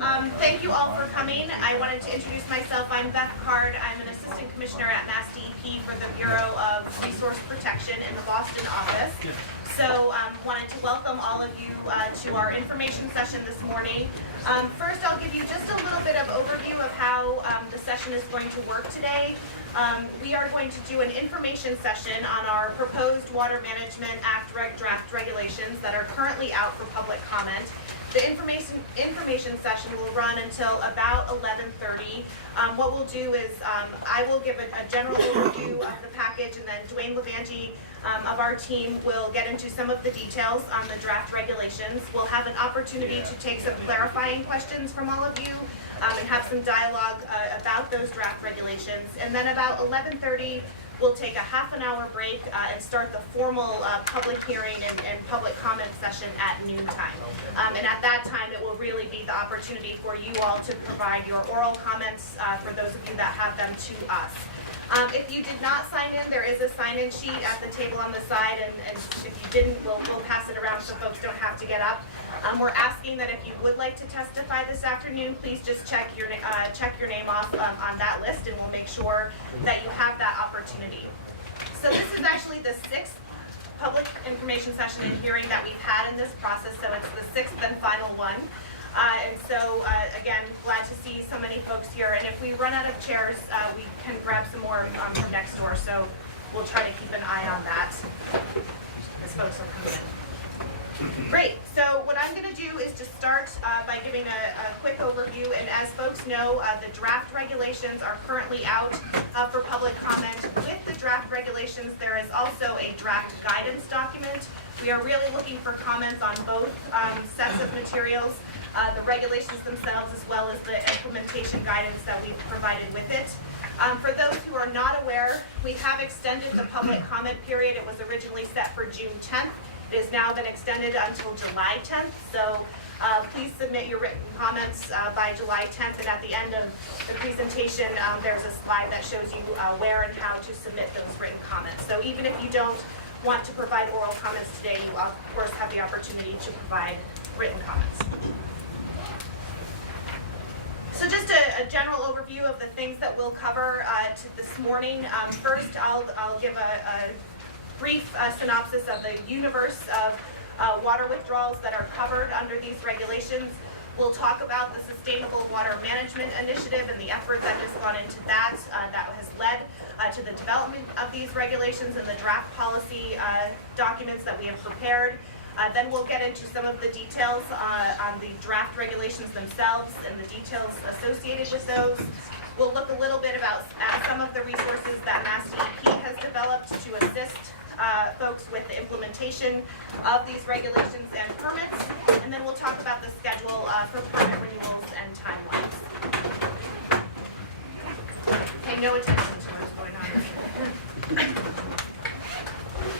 Thank you all for coming. I wanted to introduce myself. I'm Beth Card. I'm an assistant commissioner at Mass DEP for the Bureau of Resource Protection in the Boston office. So wanted to welcome all of you to our information session this morning. First, I'll give you just a little bit of overview of how the session is going to work today. We are going to do an information session on our proposed Water Management Act draft regulations that are currently out for public comment. The information session will run until about 11:30. What we'll do is I will give a general overview of the package, and then Dwayne Levangie of our team will get into some of the details on the draft regulations. We'll have an opportunity to take some clarifying questions from all of you and have some dialogue about those draft regulations. And then about 11:30, we'll take a half-an-hour break and start the formal public hearing and public comment session at noontime. And at that time, it will really be the opportunity for you all to provide your oral comments for those of you that have them to us. If you did not sign in, there is a sign-in sheet at the table on the side, and if you didn't, we'll pass it around so folks don't have to get up. We're asking that if you would like to testify this afternoon, please just check your name off on that list, and we'll make sure that you have that opportunity. So this is actually the 6th public information session and hearing that we've had in this process, so it's the 6th and final one. And so, again, glad to see so many folks here. And if we run out of chairs, we can grab some more from next door. So we'll try to keep an eye on that as folks are coming in. Great. So what I'm going to do is just start by giving a quick overview. And as folks know, the draft regulations are currently out for public comment. With the draft regulations, there is also a draft guidance document. We are really looking for comments on both sets of materials. The regulations themselves, as well as the implementation guidance that we've provided with it. For those who are not aware, we have extended the public comment period. It was originally set for June 10th. It has now been extended until July 10th. So please submit your written comments by July 10th. And at the end of the presentation, there's a slide that shows you where and how to submit those written comments. So even if you don't want to provide oral comments today, you of course have the opportunity to provide written comments. So just a general overview of the things that we'll cover this morning. First, I'll give a brief synopsis of the universe of water withdrawals that are covered under these regulations. We'll talk about the Sustainable Water Management Initiative and the efforts that has gone into that has led to the development of these regulations and the draft policy documents that we have prepared. Then we'll get into some of the details on the draft regulations themselves and the details associated with those. We'll look a little bit at some of the resources that Mass DEP has developed to assist folks with the implementation of these regulations and permits. And then we'll talk about the schedule for permit renewals and timelines. Pay no attention to what's going on here.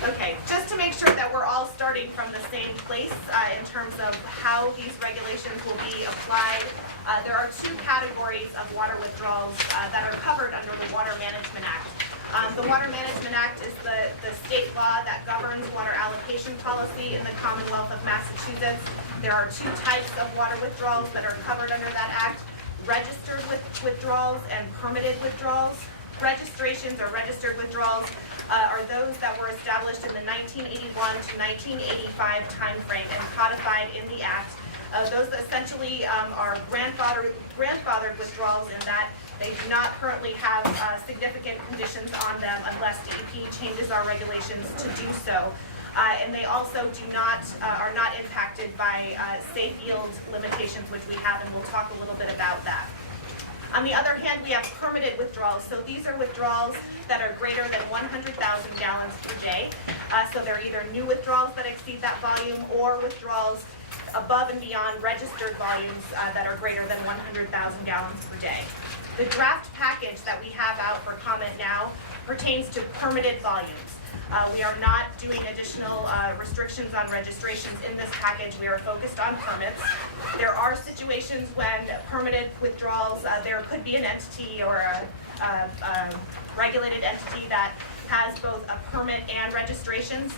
Okay, just to make sure that we're all starting from the same place in terms of how these regulations will be applied, there are 2 categories of water withdrawals that are covered under the Water Management Act. The Water Management Act is the state law that governs water allocation policy in the Commonwealth of Massachusetts. There are 2 types of water withdrawals that are covered under that act: registered withdrawals and permitted withdrawals. Registrations or registered withdrawals are those that were established in the 1981 to 1985 timeframe and codified in the Act. Those essentially are grandfathered withdrawals in that they do not currently have significant conditions on them unless DEP changes our regulations to do so. And they also are not impacted by safe yield limitations, which we have, and we'll talk a little bit about that. On the other hand, we have permitted withdrawals. So these are withdrawals that are greater than 100,000 gallons per day. So they're either new withdrawals that exceed that volume or withdrawals above and beyond registered volumes that are greater than 100,000 gallons per day. The draft package that we have out for comment now pertains to permitted volumes. We are not doing additional restrictions on registrations in this package. We are focused on permits. There are situations when permitted withdrawals, there could be an entity or a regulated entity that has both a permit and registrations.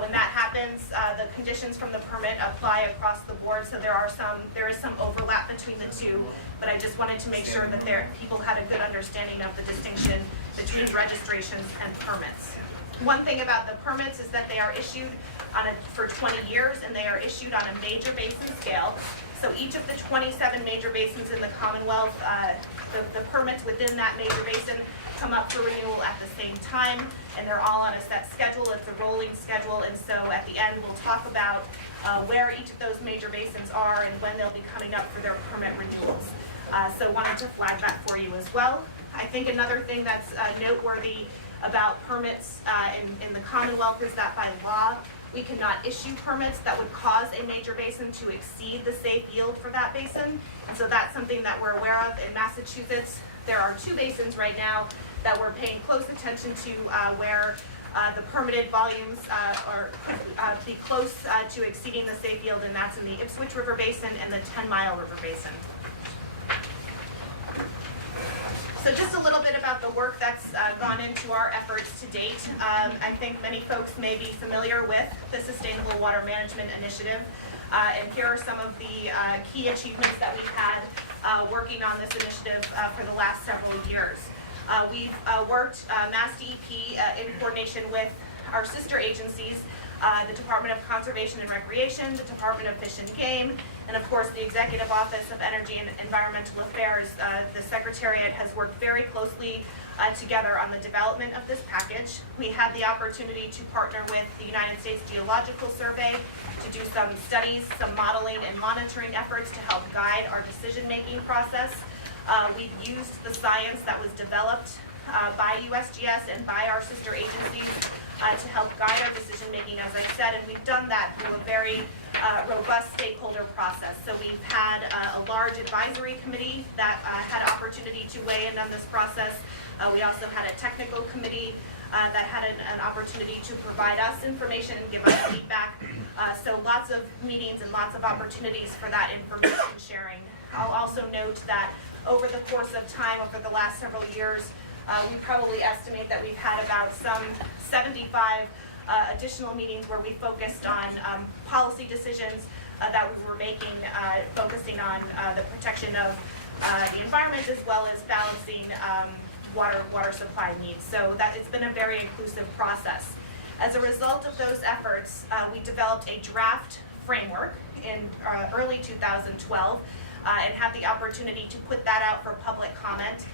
When that happens, the conditions from the permit apply across the board, so there is some overlap between the two, but I just wanted to make sure that people had a good understanding of the distinction between registrations and permits. One thing about the permits is that they are issued for 20 years, and they are issued on a major basin scale. So each of the 27 major basins in the Commonwealth, the permits within that major basin come up for renewal at the same time, and they're all on a set schedule. It's a rolling schedule, and so at the end we'll talk about where each of those major basins are and when they'll be coming up for their permit renewals. So wanted to flag that for you as well. I think another thing that's noteworthy about permits in the Commonwealth is that by law we cannot issue permits that would cause a major basin to exceed the safe yield for that basin. And so that's something that we're aware of. In Massachusetts, there are 2 basins right now that we're paying close attention to where the permitted volumes are be close to exceeding the safe yield, and that's in the Ipswich River Basin and the 10 Mile River Basin. So just a little bit about the work that's gone into our efforts to date. I think many folks may be familiar with the Sustainable Water Management Initiative, and here are some of the key achievements that we've had working on this initiative for the last several years. We've worked, Mass DEP, in coordination with our sister agencies, the Department of Conservation and Recreation, the Department of Fish and Game, and of course the Executive Office of Energy and Environmental Affairs. The Secretariat has worked very closely together on the development of this package. We had the opportunity to partner with the United States Geological Survey to do some studies, some modeling and monitoring efforts to help guide our decision-making process. We've used the science that was developed by USGS and by our sister agencies to help guide our decision-making, as I said, and we've done that through a very robust stakeholder process. So we've had a large advisory committee that had opportunity to weigh in on this process. We also had a technical committee that had an opportunity to provide us information and give us feedback. So lots of meetings and lots of opportunities for that information sharing. I'll also note that over the course of time, over the last several years, we probably estimate that we've had about some 75 additional meetings where we focused on policy decisions that we were making, focusing on the protection of the environment as well as balancing water supply needs. So that it's been a very inclusive process. As a result of those efforts, we developed a draft framework in early 2012 and had the opportunity to put that out for public comment.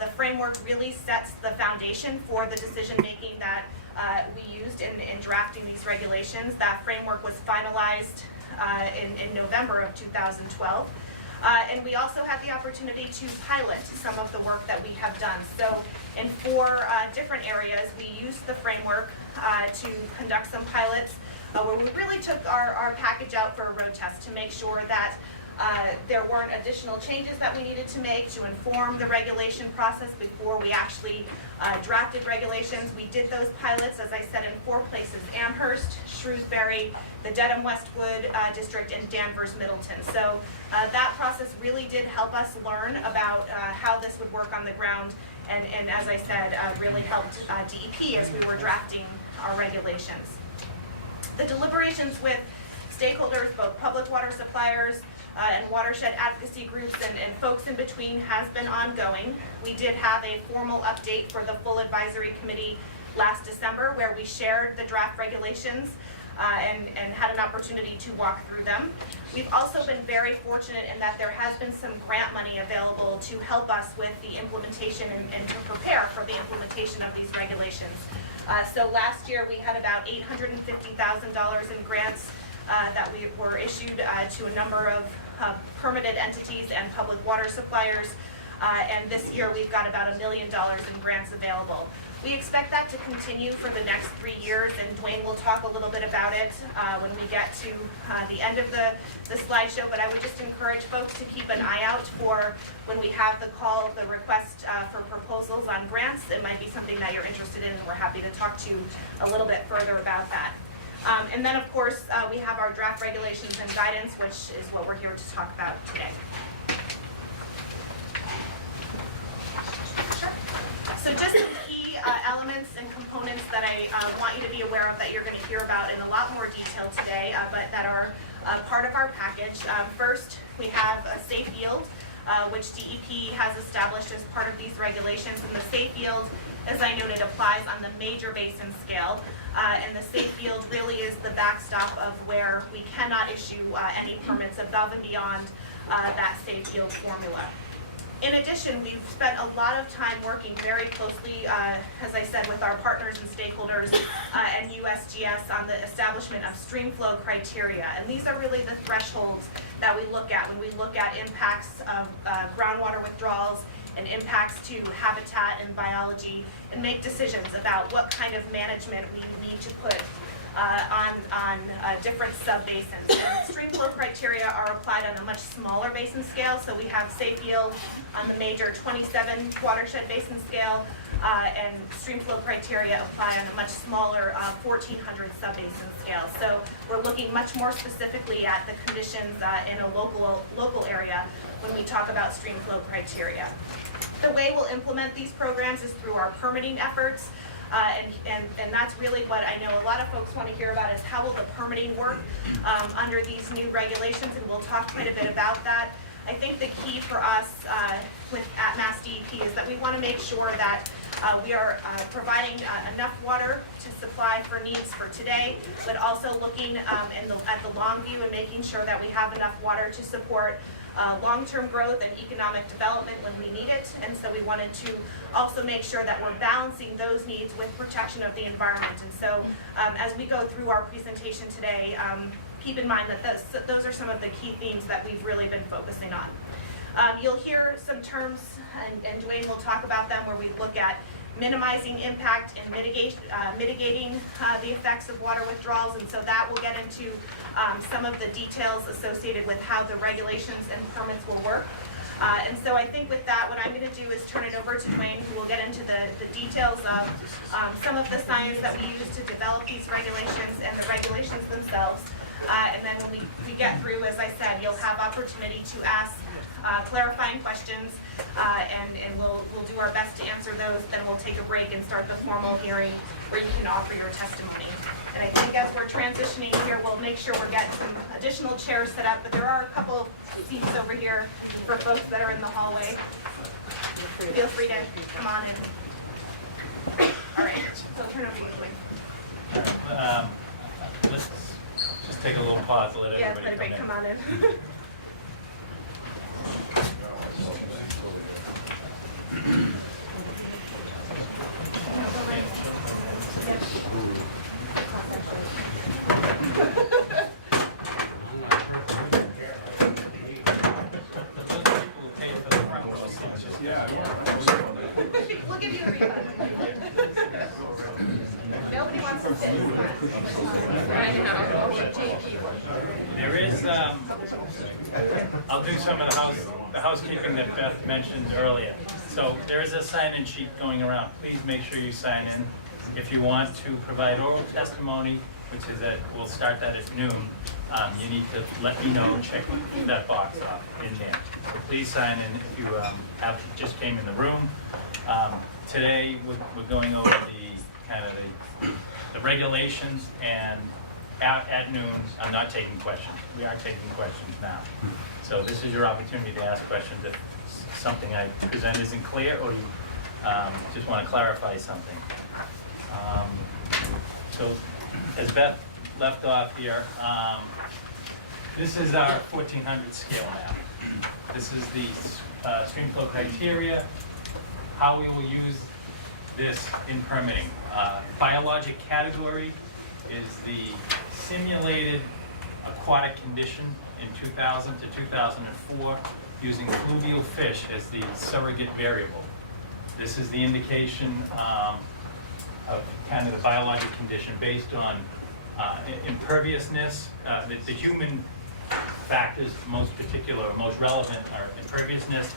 The framework really sets the foundation for the decision-making that we used in drafting these regulations. That framework was finalized in November of 2012. And we also had the opportunity to pilot some of the work that we have done. So in 4 different areas, we used the framework to conduct some pilots where we really took our package out for a road test to make sure that there weren't additional changes that we needed to make to inform the regulation process before we actually drafted regulations. We did those pilots, as I said, in 4 places: Amherst, Shrewsbury, the Dedham Westwood District, and Danvers Middleton. So that process really did help us learn about how this would work on the ground, and as I said, really helped DEP as we were drafting our regulations. The deliberations with stakeholders, both public water suppliers, and watershed advocacy groups and folks in between has been ongoing. We did have a formal update for the full advisory committee last December where we shared the draft regulations and had an opportunity to walk through them. We've also been very fortunate in that there has been some grant money available to help us with the implementation and to prepare for the implementation of these regulations. So last year we had about $850,000 in grants that we were issued to a number of permitted entities and public water suppliers, and this year we've got about $1 million in grants available. We expect that to continue for the next 3 years, and Dwayne will talk a little bit about it when we get to the end of the slideshow, but I would just encourage folks to keep an eye out for when we have the call, the request for proposals on grants. It might be something that you're interested in, and we're happy to talk to you a little bit further about that. And then, of course, we have our draft regulations and guidance, which is what we're here to talk about today. Sure. So just some key elements and components that I want you to be aware of that you're going to hear about in a lot more detail today, but that are part of our package. First, we have a safe yield, which DEP has established as part of these regulations. And the safe yield, as I noted, applies on the major basin scale. And the safe yield really is the backstop of where we cannot issue any permits above and beyond that safe yield formula. In addition, we've spent a lot of time working very closely, as I said, with our partners and stakeholders and USGS on the establishment of stream flow criteria. And these are really the thresholds that we look at when we look at impacts of groundwater withdrawals and impacts to habitat and biology, and make decisions about what kind of management we need to put on different sub-basins. And stream flow criteria are applied on a much smaller basin scale, so we have safe yield on the major 27 watershed basin scale, and stream flow criteria apply on a much smaller 1,400 sub-basin scale. So we're looking much more specifically at the conditions in a local area when we talk about stream flow criteria. The way we'll implement these programs is through our permitting efforts. And that's really what I know a lot of folks want to hear about, is how will the permitting work under these new regulations, and we'll talk quite a bit about that. I think the key for us at Mass DEP is that we want to make sure that we are providing enough water to supply for needs for today, but also looking at the long view and making sure that we have enough water to support long-term growth and economic development when we need it. And so we wanted to also make sure that we're balancing those needs with protection of the environment. And so as we go through our presentation today, keep in mind that those are some of the key themes that we've really been focusing on. You'll hear some terms, and Dwayne will talk about them, where we look at minimizing impact and mitigating the effects of water withdrawals, and so that will get into some of the details associated with how the regulations and permits will work. And so I think with that, what I'm going to do is turn it over to Dwayne, who will get into the details of some of the science that we use to develop these regulations and the regulations themselves. And then when we get through, as I said, you'll have opportunity to ask clarifying questions, and we'll do our best to answer those. Then we'll take a break and start the formal hearing where you can offer your testimony. And I think as we're transitioning here, we'll make sure we're getting some additional chairs set up, but there are a couple of seats over here for folks that are in the hallway. Feel free to come on in. All right, so I'll turn over to you, Dwayne. Let's just take a little pause to let everybody let everybody come on in. We'll give you a refund. Nobody wants to sit. There is, I'll do some of the housekeeping that Beth mentioned earlier. So there is a sign-in sheet going around. Please make sure you sign in. If you want to provide oral testimony, which is we'll start that at noon, you need to let me know, check that box off in there. So please sign in if you just came in the room. Today we're going over the regulations, and at noon I'm not taking questions. We are taking questions now. So this is your opportunity to ask questions if something I present isn't clear, or you just want to clarify something. So as Beth left off here, this is our 1400 scale map. This is the stream flow criteria, how we will use this in permitting. Biologic category is the simulated aquatic condition in 2000 to 2004, using fluvial fish as the surrogate variable. This is the indication of kind of the biologic condition based on imperviousness. The human factors most particular or most relevant are imperviousness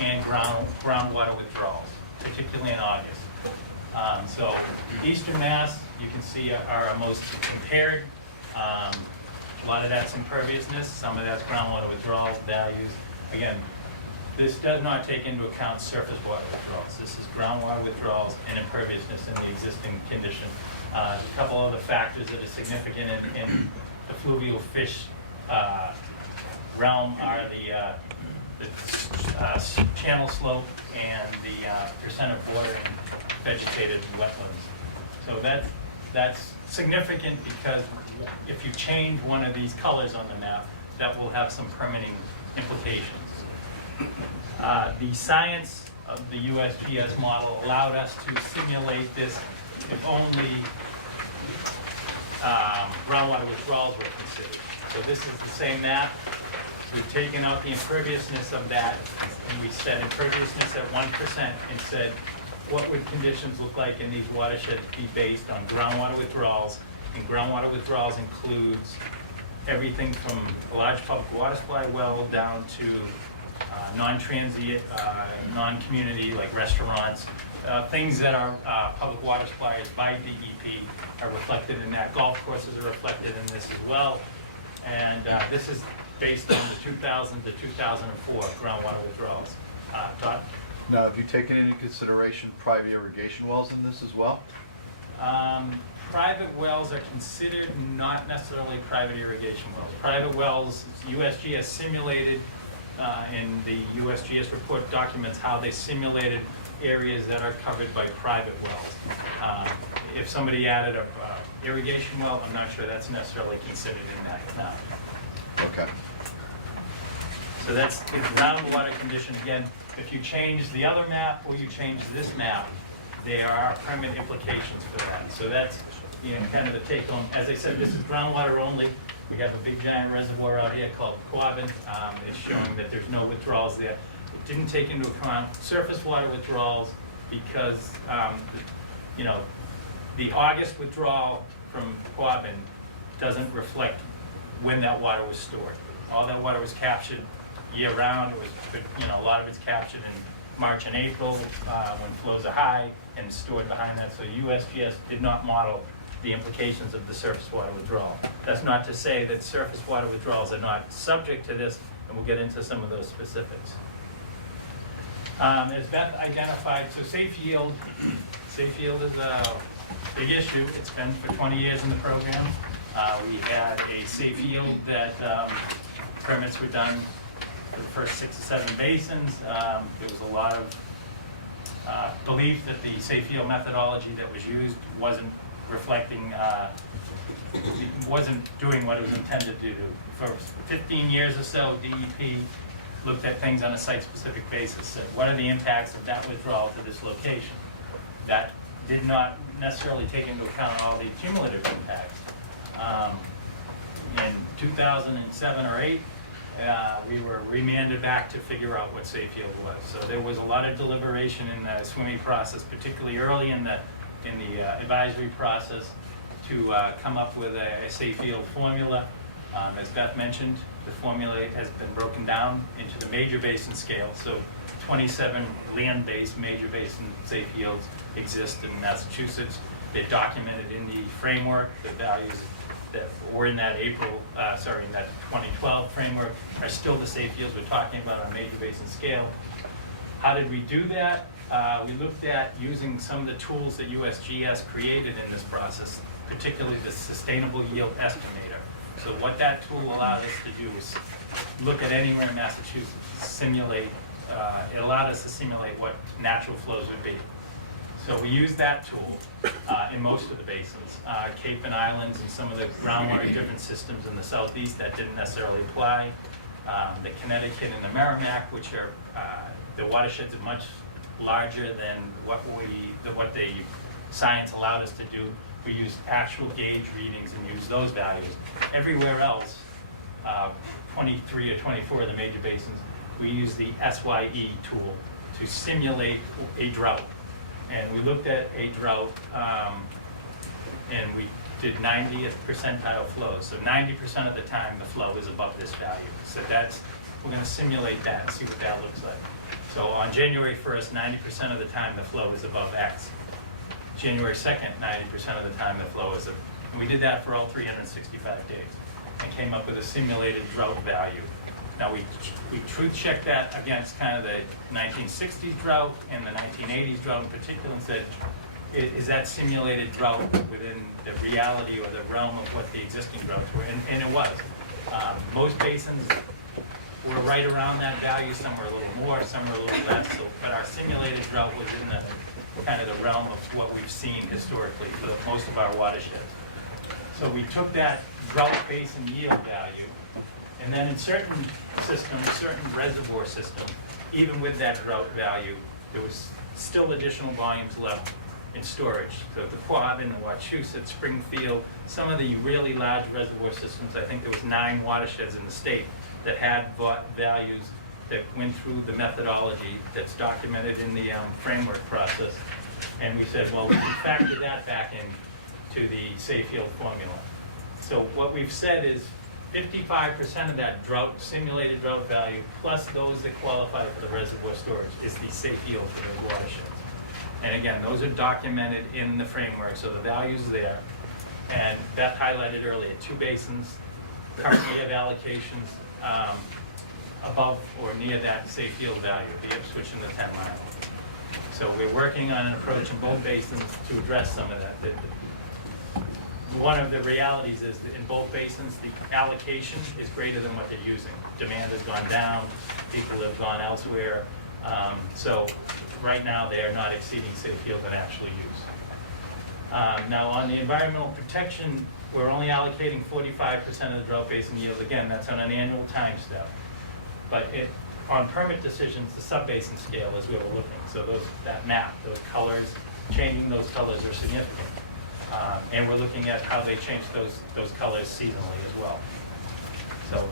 and groundwater withdrawals, particularly in August. So Eastern Mass, you can see, are our most compared. A lot of that's imperviousness, some of that's groundwater withdrawal values. Again, This does not take into account surface water withdrawals. This is groundwater withdrawals and imperviousness in the existing condition. A couple other factors that are significant in the fluvial fish realm are the channel slope and the percent of water in vegetated wetlands. So that's significant because if you change one of these colors on the map, that will have some permitting implications. The science of the USGS model allowed us to simulate this if only groundwater withdrawals were considered. So this is the same map. We've taken out the imperviousness of that, and we set imperviousness at 1% and said, what would conditions look like in these watersheds be based on groundwater withdrawals? And groundwater withdrawals includes everything from a large public water supply well down to non-transient, non-community like restaurants, things that are public water suppliers by DEP are reflected in that. Golf courses are reflected in this as well. And this is based on the 2000 to 2004 groundwater withdrawals. Todd? Now, have you taken into consideration private irrigation wells in this as well? Private wells are considered not necessarily private irrigation wells. Private wells, USGS simulated, in the USGS report documents how they simulated areas that are covered by private wells. If somebody added a irrigation well, I'm not sure that's necessarily considered in that now. Okay. So that's the groundwater condition. Again, if you change the other map or you change this map, there are permit implications for that. So that's, you know, kind of the take home. As I said, this is groundwater only. We have a big giant reservoir out here called Quabbin. It's showing that there's no withdrawals there. It didn't take into account surface water withdrawals because, you know, the August withdrawal from Quabbin doesn't reflect when that water was stored. All that water was captured year-round. It was, you know, a lot of it's captured in March and April when flows are high and stored behind that. So USGS did not model the implications of the surface water withdrawal. That's not to say that surface water withdrawals are not subject to this, and we'll get into some of those specifics. As Beth identified, so safe yield is a big issue. It's been for 20 years in the program. We had a safe yield that permits were done for the first 6 or 7 basins. There was a lot of belief that the safe yield methodology that was used wasn't reflecting, wasn't doing what it was intended to do. For 15 years or so, DEP looked at things on a site-specific basis, said, what are the impacts of that withdrawal to this location? That did not necessarily take into account all the cumulative impacts. In 2007 or 8, we were remanded back to figure out what safe yield was. So there was a lot of deliberation in the swimming process, particularly early in the advisory process, to come up with a safe yield formula. As Beth mentioned, the formula has been broken down into the major basin scale. So 27 land-based major basin safe yields exist in Massachusetts. They're documented in the framework. The values that were in that in that 2012 framework are still the safe yields we're talking about on a major basin scale. How did we do that? We looked at using some of the tools that USGS created in this process, particularly the Sustainable Yield Estimator. So what that tool allowed us to do is look at anywhere in Massachusetts, simulate, it allowed us to simulate what natural flows would be. So we used that tool in most of the basins. Cape and Islands and some of the groundwater different systems in the southeast that didn't necessarily apply. The Connecticut and the Merrimack, which are, the watersheds are much larger than what the science allowed us to do. We used actual gauge readings and used those values. Everywhere else, 23 or 24 of the major basins, we used the SYE tool to simulate a drought. And we looked at a drought, and we did 90th percentile flows. So 90% of the time, the flow is above this value. So we're gonna simulate that and see what that looks like. So on January 1st, 90% of the time, the flow is above X. January 2nd, 90% of the time, the flow is, and we did that for all 365 days and came up with a simulated drought value. Now, we truth checked that against kind of the 1960s drought and the 1980s drought in particular, and said, is that simulated drought within the reality or the realm of what the existing droughts were? And it was. Most basins were right around that value. Some were a little more, some were a little less. So, but our simulated drought was in the kind of the realm of what we've seen historically for most of our watersheds. So we took that drought basin yield value, and then in certain systems, certain reservoir systems, even with that drought value, there was still additional volumes left in storage. So the Quabbin, the Wachusett, Springfield, some of the really large reservoir systems, I think there was 9 watersheds in the state that had values that went through the methodology that's documented in the framework process. And we said, well, we can factor that back into the safe yield formula. So what we've said is 55% of that drought, simulated drought value, plus those that qualify for the reservoir storage, is the safe yield for those watersheds. And again, those are documented in the framework, so the value's there. And Beth highlighted earlier, 2 basins currently have allocations above or near that safe yield value, the Ipswich and the 10 Mile. So we're working on an approach in both basins to address some of that. One of the realities is that in both basins, the allocation is greater than what they're using. Demand has gone down, people have gone elsewhere. So right now, they are not exceeding safe yield in actual use. Now, on the environmental protection, we're only allocating 45% of the drought basin yield. Again, that's on an annual time step. But on permit decisions, the sub-basin scale is where we're looking. So that map, those colors, changing those colors are significant. And we're looking at how they change those colors seasonally as well. So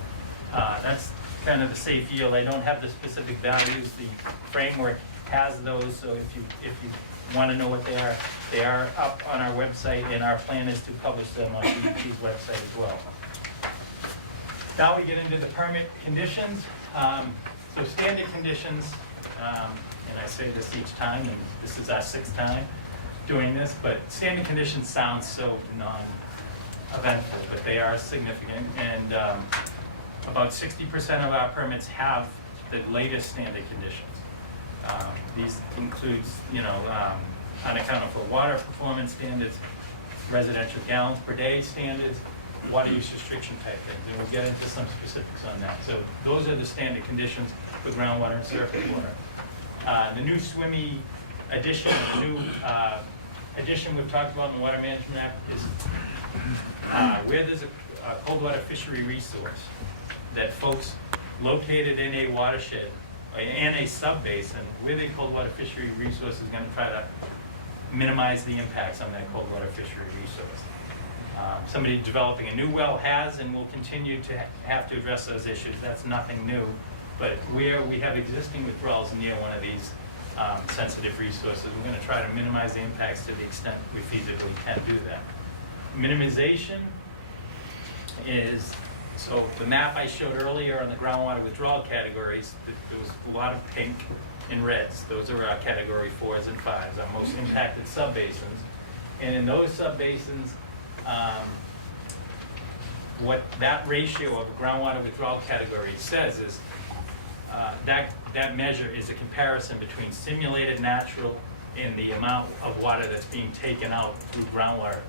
that's kind of the safe yield. I don't have the specific values. The framework has those, so if you want to know what they are up on our website, and our plan is to publish them on DEP's website as well. Now we get into the permit conditions. So standard conditions, and I say this each time, and this is our 6th time doing this, but standard conditions sound so non-eventful, but they are significant, and about 60% of our permits have the latest standard conditions. These includes, unaccounted for water performance standards, residential gallons per day standards, water use restriction type things, and we'll get into some specifics on that. So those are the standard conditions for groundwater and surface water. The new SWIMI addition, the new addition we've talked about in the Water Management Act is where there's a cold water fishery resource that folks located in a watershed, in a sub-basin with a cold water fishery resource is going to try to minimize the impacts on that cold water fishery resource. Somebody developing a new well has and will continue to have to address those issues. That's nothing new, but where we have existing withdrawals near one of these sensitive resources, we're going to try to minimize the impacts to the extent we feasibly can do that. Minimization is, so the map I showed earlier on the groundwater withdrawal categories, there was a lot of pink and reds. Those are our category 4s and 5s, our most impacted subbasins. And in those subbasins, what that ratio of groundwater withdrawal category says is that measure is a comparison between simulated natural and the amount of water that's being taken out through groundwater.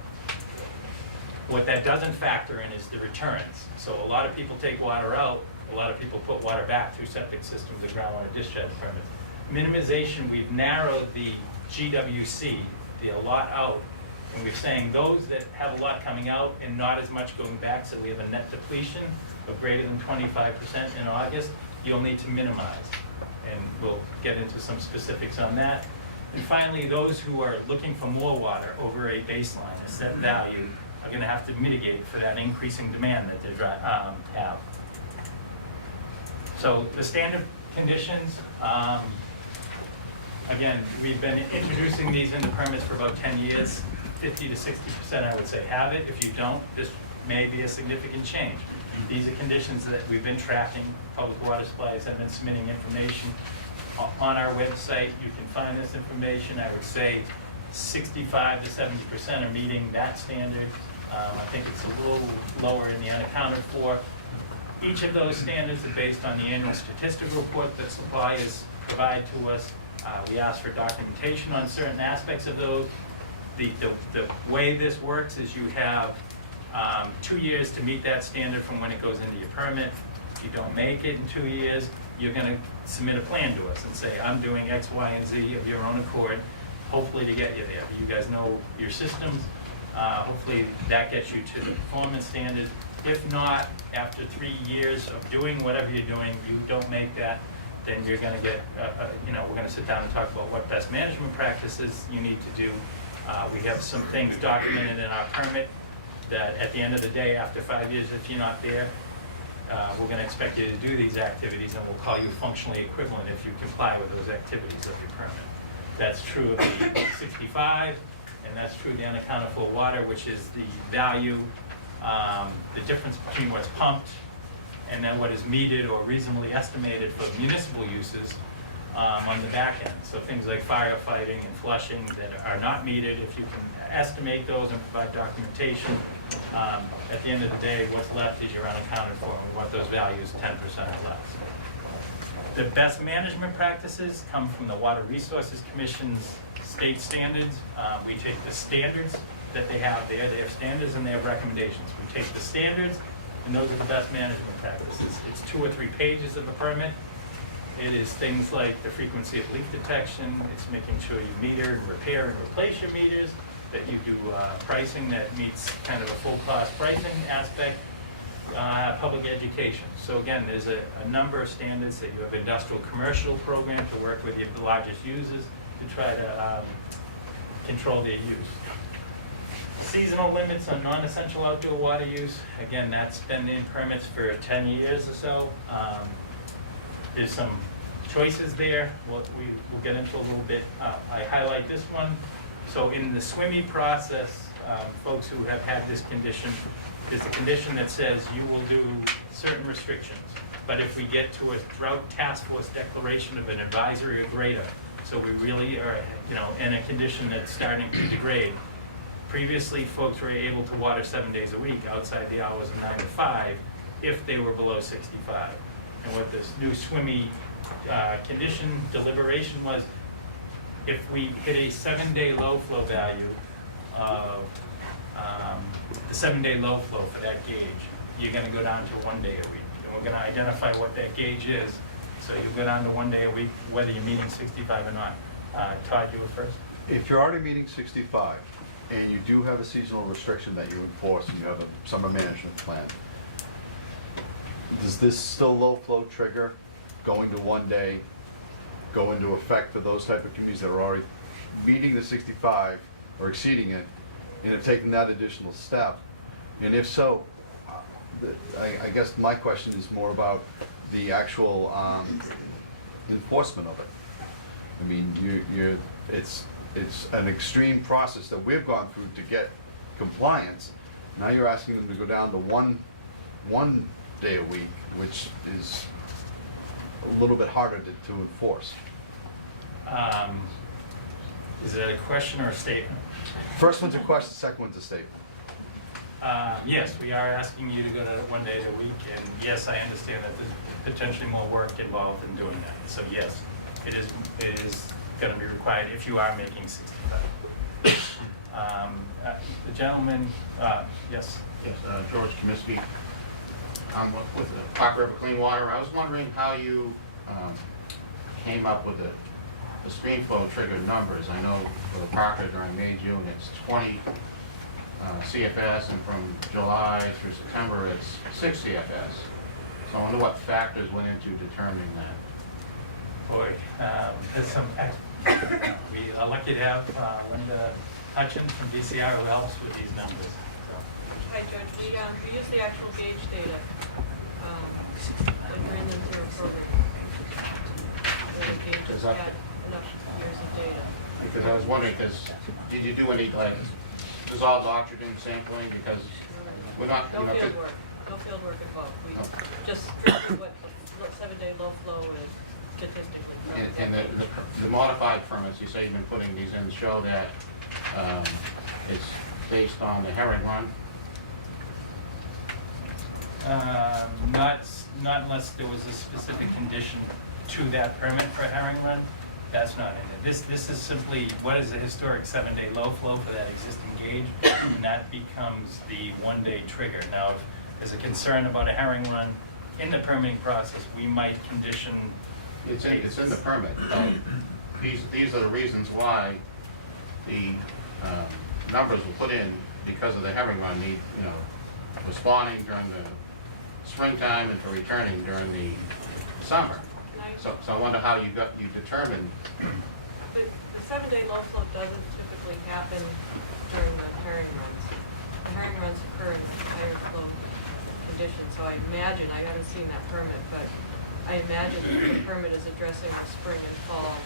What that doesn't factor in is the returns. So a lot of people take water out, a lot of people put water back through septic systems and groundwater discharge permits. Minimization, we've narrowed the GWC, the a lot out, and we're saying those that have a lot coming out and not as much going back, so we have a net depletion of greater than 25% in August, you'll need to minimize. And we'll get into some specifics on that. And finally, those who are looking for more water over a baseline, a set value, are going to have to mitigate for that increasing demand that they have. So the standard conditions, again, we've been introducing these into permits for about 10 years. 50 to 60% I would say have it. If you don't, this may be a significant change. These are conditions that we've been tracking. Public water supplies have been submitting information on our website. You can find this information. I would say 65 to 70% are meeting that standard. I think it's a little lower in the unaccounted for. Each of those standards are based on the annual statistical report that suppliers provide to us. We ask for documentation on certain aspects of those. The way this works is you have 2 years to meet that standard from when it goes into your permit. If you don't make it in 2 years, you're gonna submit a plan to us and say, I'm doing X, Y, and Z of your own accord, hopefully to get you there. You guys know your systems. Hopefully that gets you to the performance standard. If not, after 3 years of doing whatever you're doing, you don't make that, then you're gonna get, we're gonna sit down and talk about what best management practices you need to do. We have some things documented in our permit that at the end of the day, after 5 years, if you're not there, we're gonna expect you to do these activities, and we'll call you functionally equivalent if you comply with those activities of your permit. That's true of the 65, and that's true of the unaccounted for water, which is the value, the difference between what's pumped and then what is metered or reasonably estimated for municipal uses on the back end. So things like firefighting and flushing that are not metered, if you can estimate those and provide documentation, at the end of the day, what's left is your unaccounted for, and we want those values 10% or less. The best management practices come from the Water Resources Commission's state standards. We take the standards that they have there. They have standards and they have recommendations. We take the standards, and those are the best management practices. It's 2 or 3 pages of a permit. It is things like the frequency of leak detection. It's making sure you meter and repair and replace your meters, that you do pricing that meets kind of a full cost pricing aspect, public education. So again, there's a number of standards that you have industrial commercial program to work with your largest users to try to control their use. Seasonal limits on non-essential outdoor water use. Again, that's been in permits for 10 years or so. There's some choices there. We'll get into a little bit. I highlight this one. So in the SWIMI process, folks who have had this condition, there's a condition that says you will do certain restrictions. But if we get to a drought task force declaration of an advisory or greater, so we really are, in a condition that's starting to degrade. Previously, folks were able to water 7 days a week outside the hours of 9 to 5 if they were below 65. And what this new SWIMI condition deliberation was, if we hit a 7-day low flow value of the 7-day low flow for that gauge, you're gonna go down to 1 day a week. And we're gonna identify what that gauge is. So you go down to 1 day a week, whether you're meeting 65 or not. Todd, you were first. If you're already meeting 65, and you do have a seasonal restriction that you enforce, and you have a summer management plan, does this still low flow trigger going to 1 day go into effect for those type of communities that are already meeting the 65 or exceeding it and have taken that additional step? And if so, I guess my question is more about the actual enforcement of it. I mean, it's an extreme process that we've gone through to get compliance. Now you're asking them to go down to one day a week, which is a little bit harder to enforce. Is it a question or a statement? First one's a question, second one's a statement. Yes, we are asking you to go to 1 day a week, and yes, I understand that there's potentially more work involved in doing that. So yes, it is going to be required if you are making 65. The gentleman, yes. Yes, George Comiskey. I'm with the Park River Clean Water. I was wondering how you came up with the stream flow triggered numbers. I know for the Parker during May, June, it's 20 CFS, and from July through September, it's 6 CFS. So I wonder what factors went into determining that. Boy, there's some, we are lucky to have Linda Hutchins from DCR who helps with these numbers. So. Hi, Judge. We use the actual gauge data that are in the zero program. So the gauges had enough years of data. Because I was wondering, did you do any dissolved oxygen sampling? Because we're not, No field work. No field work involved. We just what the 7-day low flow is statistically. And the modified permits, you say you've been putting these in, show that it's based on the herring run. Not unless there was a specific condition to that permit for herring run. That's not in it. This is simply what is a historic 7-day low flow for that existing gauge, and that becomes the 1-day trigger. Now, if there's a concern about a herring run in the permitting process, we might condition. It's in the permit. These are the reasons why the numbers were put in because of the herring run need, for spawning during the springtime and for returning during the summer. So I wonder how you determined. The 7-day low flow doesn't typically happen during the herring runs. The herring runs occur in higher flow conditions, so I imagine, I haven't seen that permit, but I imagine that the permit is addressing the spring and fall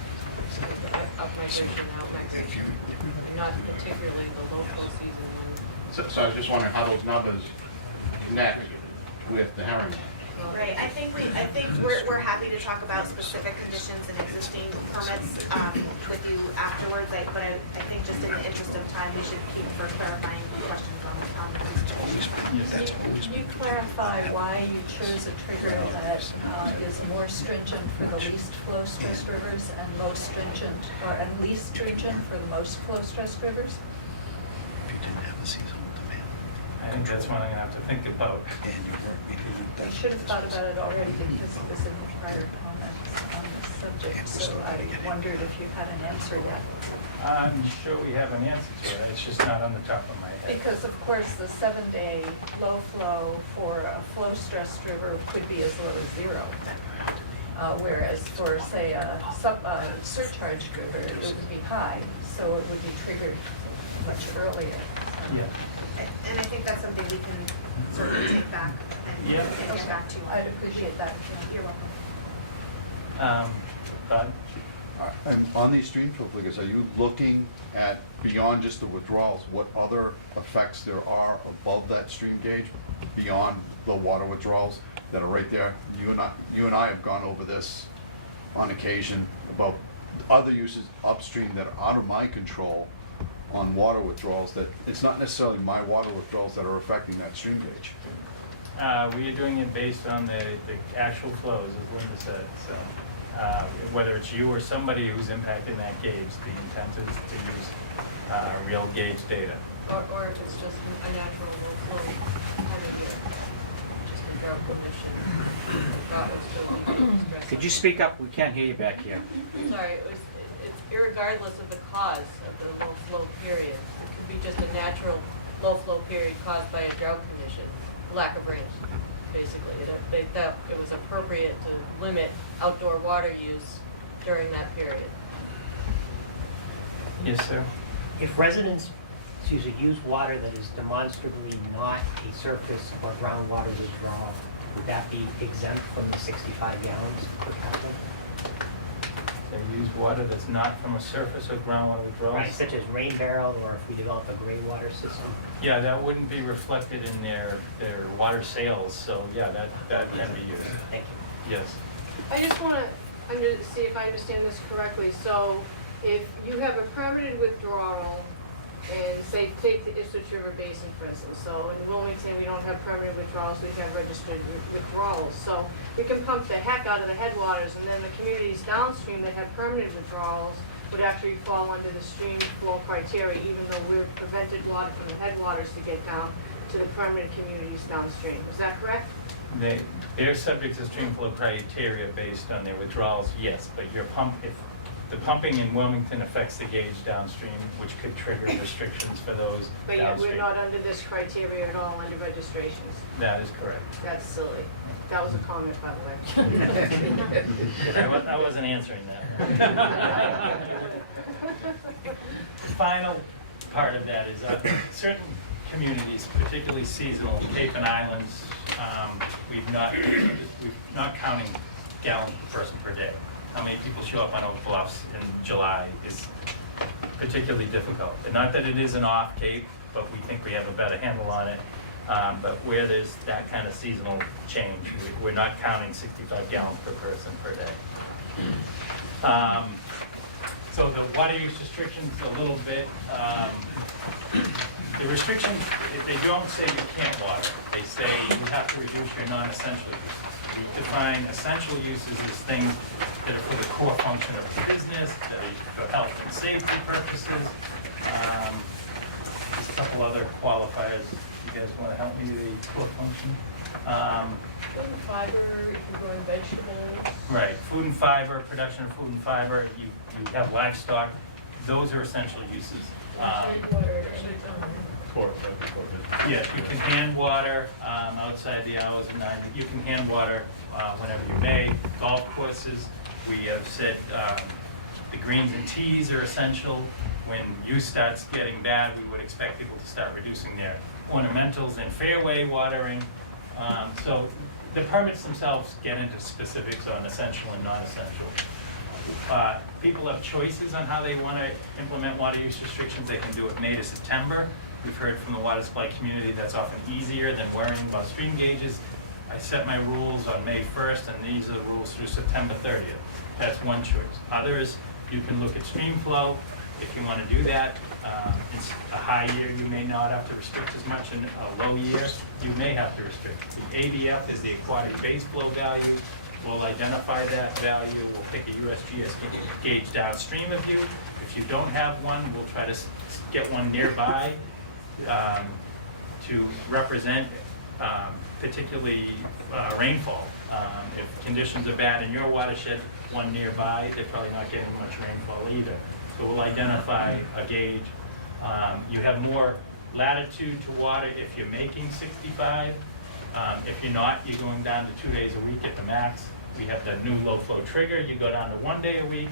up migration and out migration, and not particularly the low flow season when. So I was just wondering how those numbers connect with the herring run. Right, I think we're happy to talk about specific conditions and existing permits with you afterwards, but I think just in the interest of time, we should keep for clarifying questions on these. Can you clarify why you chose a trigger that is more stringent for the least flow stressed rivers and most stringent, or at least stringent for the most flow stressed rivers? I think that's one I'm gonna have to think about. I should have thought about it already because it was in the prior comments on this subject, so I wondered if you had an answer yet. I'm sure we have an answer to it, it's just not on the top of my head. Because of course, the 7-day low flow for a flow stressed river could be as low as 0. Whereas for, say, a surcharged river, it would be high, so it would be triggered much earlier. Yeah. And I think that's something we can certainly take back and Yeah. get back to. I'd appreciate that. You're welcome. Todd? And on these stream flow figures, are you looking at, beyond just the withdrawals, what other effects there are above that stream gauge, beyond the water withdrawals that are right there? You and I have gone over this on occasion about other uses upstream that are out of my control on water withdrawals, that it's not necessarily my water withdrawals that are affecting that stream gauge. We are doing it based on the actual flows, as Linda said, so. Whether it's you or somebody who's impacting that gauge, the intent is to use real gauge data. Or if it's just a natural low flow time of year, just a drought condition. Drought was still stressed. Could you speak up? We can't hear you back here. Sorry, it's irregardless of the cause of the low flow period. It could be just a natural low flow period caused by a drought condition, lack of rain, basically. They thought it was appropriate to limit outdoor water use during that period. Yes, sir. If residents, use water that is demonstrably not a surface or groundwater withdrawal, would that be exempt from the 65 gallons per capita? They use water that's not from a surface or groundwater withdrawals. Right, such as rain barrel, or if we develop a gray water system? Yeah, that wouldn't be reflected in their water sales, so yeah, that can be used. Thank you. Yes. I just want to see if I understand this correctly. So if you have a permitted withdrawal, and say, take the Ipswich River Basin, for instance. So in Wilmington, we don't have permitted withdrawals, we have registered withdrawals. So we can pump the heck out of the headwaters, and then the communities downstream that have permitted withdrawals would actually fall under the stream flow criteria, even though we've prevented water from the headwaters to get down to the permitted communities downstream. Is that correct? They're subject to stream flow criteria based on their withdrawals, yes, but if the pumping in Wilmington affects the gauge downstream, which could trigger restrictions for those But yet downstream. we're not under this criteria at all under registrations. That is correct. That's silly. That was a comment, by the way. I wasn't answering that. Final part of that is certain communities, particularly seasonal, Cape and Islands, we're not counting gallons per person per day. How many people show up on Oak Bluffs in July is particularly difficult. And not that it is an off Cape, but we think we have a better handle on it. But where there's that kind of seasonal change, we're not counting 65 gallons per person per day. So the water use restrictions a little bit The restrictions, they don't say you can't water. They say you have to reduce your non-essential uses. We define essential uses as things that are for the core function of the business, that are for health and safety purposes. There's a couple other qualifiers. You guys want to help me with the core function? Food and fiber, if you're growing vegetables. Right, food and fiber, production of food and fiber, you have livestock, those are essential uses. Drink water at any time. Yes, you can hand water outside the hours of 9. You can hand water whenever you may. Golf courses, we have said the greens and tees are essential. When use starts getting bad, we would expect people to start reducing their ornamentals and fairway watering. So the permits themselves get into specifics on essential and non-essential. People have choices on how they want to implement water use restrictions. They can do it May to September. We've heard from the water supply community that's often easier than worrying about stream gauges. I set my rules on May 1st, and these are the rules through September 30th. That's one choice. Others, you can look at stream flow. If you want to do that, it's a high year, you may not have to restrict as much. In a low year, you may have to restrict. The ABF is the aquatic base flow value. We'll identify that value. We'll pick a USGS gauge downstream of you. If you don't have one, we'll try to get one nearby to represent particularly rainfall. If conditions are bad in your watershed, one nearby, they're probably not getting much rainfall either. So we'll identify a gauge. You have more latitude to water if you're making 65. If you're not, you're going down to 2 days a week at the max. We have the new low flow trigger. You go down to 1 day a week.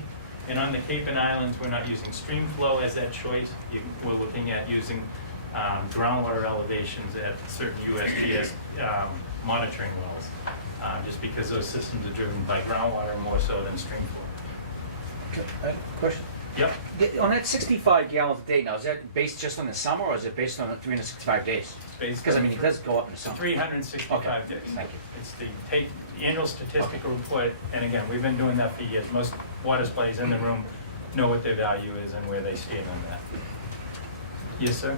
And on the Cape and Islands, we're not using stream flow as that choice. We're looking at using groundwater elevations at certain USGS monitoring wells, just because those systems are driven by groundwater more so than stream flow. Question? Yep. On that 65 gallons a day, now, is that based just on the summer, or is it based on the 365 days? Because Because, I mean, it does go up in the summer. 365 Okay, days. thank you. It's the annual statistical report, and again, we've been doing that for years. Most water supplies in the room know what their value is and where they stand on that. Yes, sir?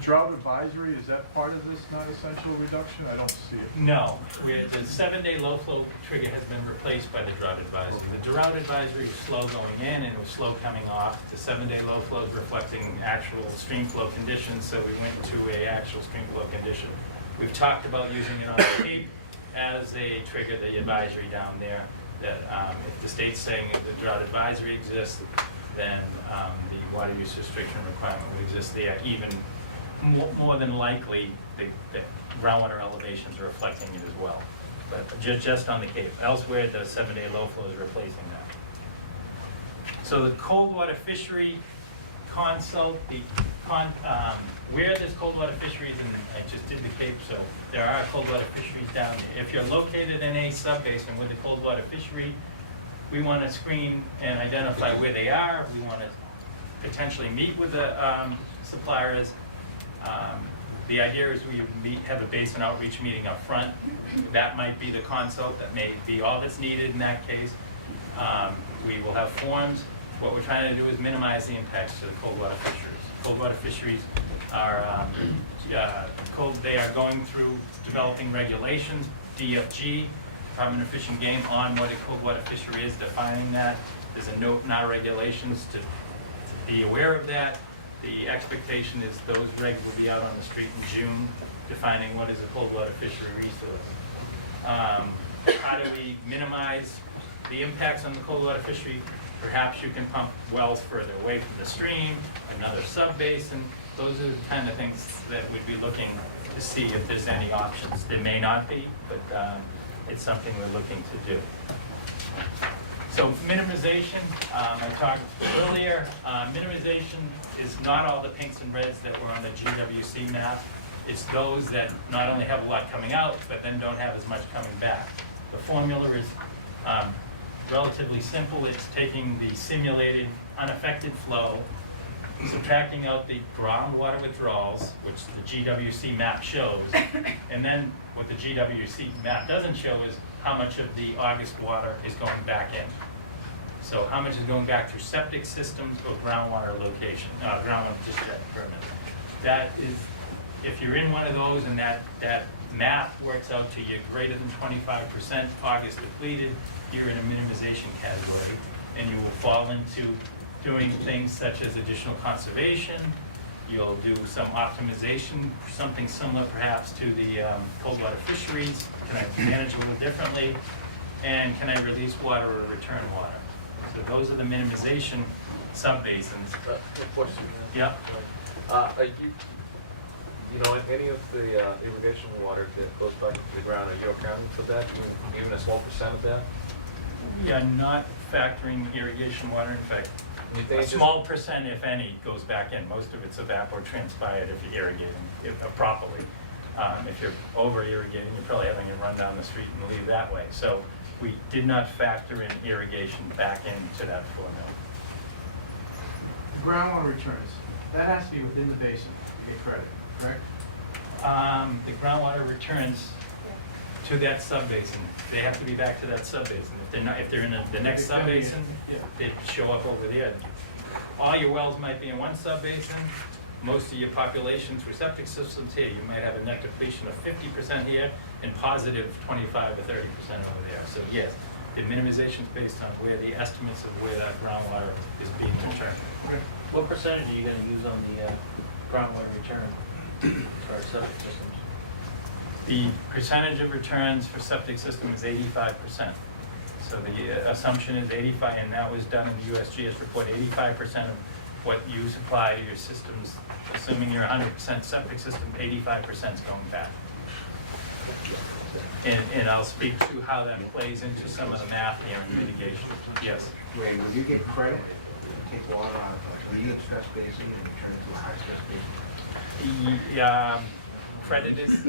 Drought advisory, is that part of this non-essential reduction? I don't see it. No, the 7-day low flow trigger has been replaced by the drought advisory. The drought advisory was slow going in and it was slow coming off. The 7-day low flow is reflecting actual stream flow conditions, so we went into a actual stream flow condition. We've talked about using it on the Cape as a trigger, the advisory down there, that if the state's saying that the drought advisory exists, then the water use restriction requirement would exist there. Even more than likely, the groundwater elevations are reflecting it as well. But just on the Cape. Elsewhere, the 7-day low flow is replacing that. So the cold water fishery consult, where there's cold water fisheries, and I just did the Cape, so there are cold water fisheries down there. If you're located in a sub-basin with a cold water fishery, we want to screen and identify where they are. We want to potentially meet with the suppliers. The idea is we would have a basin outreach meeting up front. That might be the consult. That may be all that's needed in that case. We will have forms. What we're trying to do is minimize the impacts to the cold water fisheries. Cold water fisheries are they are going through developing regulations, DFG, Department of Fish and Game, on what a cold water fishery is, defining that. There's a note in our regulations to be aware of that. The expectation is those regs will be out on the street in June, defining what is a cold water fishery resource. How do we minimize the impacts on the cold water fishery? Perhaps you can pump wells further away from the stream, another sub-basin. Those are the kind of things that we'd be looking to see if there's any options. There may not be, but it's something we're looking to do. So minimization, I talked earlier, minimization is not all the pinks and reds that were on the GWC map. It's those that not only have a lot coming out, but then don't have as much coming back. The formula is relatively simple. It's taking the simulated unaffected flow, subtracting out the groundwater withdrawals, which the GWC map shows, and then what the GWC map doesn't show is how much of the August water is going back in. So how much is going back through septic systems or groundwater location, groundwater discharge permit. that is, if you're in one of those and that math works out to you greater than 25% August depleted, you're in a minimization category, and you will fall into doing things such as additional conservation. You'll do some optimization, something similar perhaps to the cold water fisheries. Can I manage a little differently? And can I release water or return water? So those are the minimization sub-basins. Question. Yep. Are you know, any of the irrigation water that goes back into the ground, are you accounting for that, even a small percent of that? We are not factoring irrigation water. In fact, You a think just- small percent, if any, goes back in. Most of it's evapotranspired if you're irrigating it properly. If you're over-irrigating, you're probably having it run down the street and leave that way. So we did not factor in irrigation back into that formula. Groundwater returns, that has to be within the basin to get credit, correct? The groundwater returns to that sub-basin. They have to be back to that sub-basin. If they're not, if they're in the next sub-basin, they show up over there. All your wells might be in one sub-basin. Most of your population through septic systems here, you might have a net depletion of 50% here and positive 25 to 30% over there. So yes, the minimization is based on where the estimates of where that groundwater is being returned. What percentage are you gonna use on the groundwater return for our septic systems? The percentage of returns for septic system is 85%. So the assumption is 85, and that was done in the USGS report, 85% of what you supply your systems, assuming you're 100% septic system, 85% is going back. And I'll speak to how that plays into some of the math here in mitigation. Yes. Wait, will you get credit? Take water out of a medium stress basin and turn it to a high stress basin? Credit is,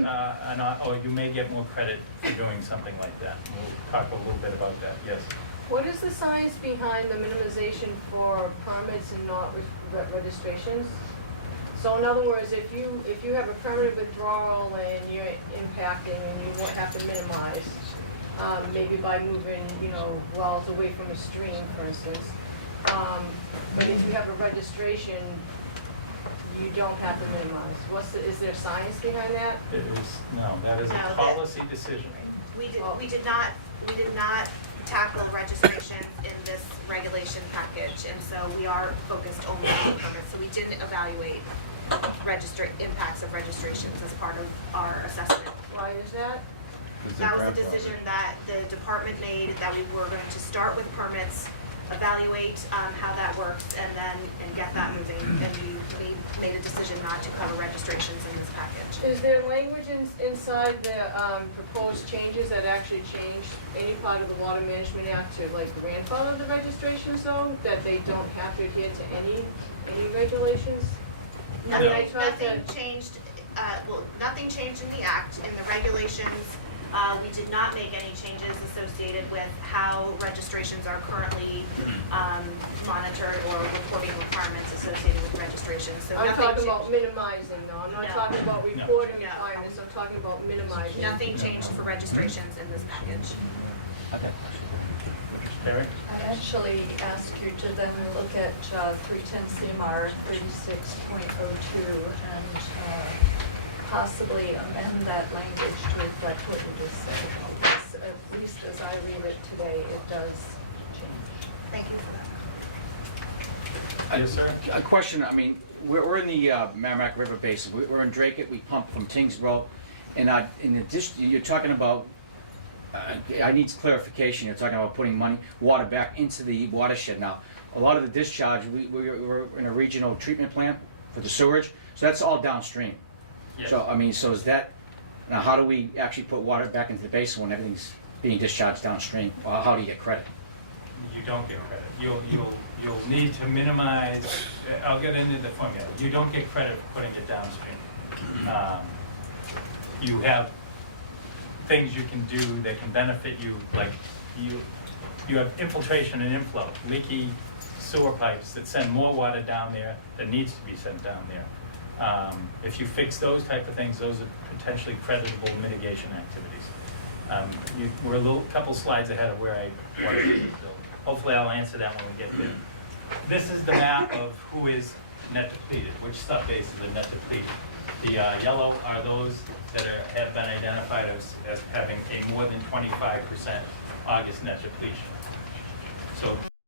or you may get more credit for doing something like that. We'll talk a little bit about that, yes. What is the science behind the minimization for permits and not registrations? So in other words, if you have a permanent withdrawal and you're impacting and you won't have to minimize, maybe by moving, wells away from a stream, for instance. But if you have a registration, you don't have to minimize. Is there science behind that? That is a No, policy decision. We did not tackle registrations in this regulation package, and so we are focused only on permits. So we didn't evaluate impacts of registrations as part of our assessment. Why is that? That was a decision that the department made, that we were going to start with permits, evaluate how that works, and get that moving. And we made a decision not to cover registrations in this package. Is there language inside the proposed changes that actually change any part of the Water Management Act to grandfather the registrations though, that they don't have to adhere to any regulations? I mean, I tried to. Nothing changed in the act. In the regulations, we did not make any changes associated with how registrations are currently monitored or reporting requirements associated with registrations. So I'm nothing talking changed. about minimizing though. I'm not No. talking about No. reporting No. requirements. I'm talking about minimizing. Nothing changed for registrations in this package. Okay. Terry? I actually ask you to then look at 310 CMR 36.02 and possibly amend that language to reflect what you just said. Yes, at least as I read it today, it does change. Thank you for that. Yes, sir. A question, I mean, we're in the Merrimack River Basin, we're in Drake, we pump from Tingsboro, and in addition, you're talking about, I need clarification, you're talking about putting water back into the watershed now. A lot of the discharge, we're in a regional treatment plant for the sewage, so that's all downstream. Yes. So, I mean, so is that, now how do we actually put water back into the basin when everything's being discharged downstream? Or how do you get credit? You don't get credit. You'll need to minimize, I'll get into the formula. You don't get credit for putting it downstream. You have things you can do that can benefit you, like you have infiltration and inflow, leaky sewer pipes that send more water down there that needs to be sent down there. If you fix those type of things, those are potentially creditable mitigation activities. We're a couple slides ahead of where I wanted to go. Hopefully I'll answer that when we get there. This is the map of who is net depleted. Which sub-basins are net depleted? The yellow are those that have been identified as having a more than 25% August net depletion. So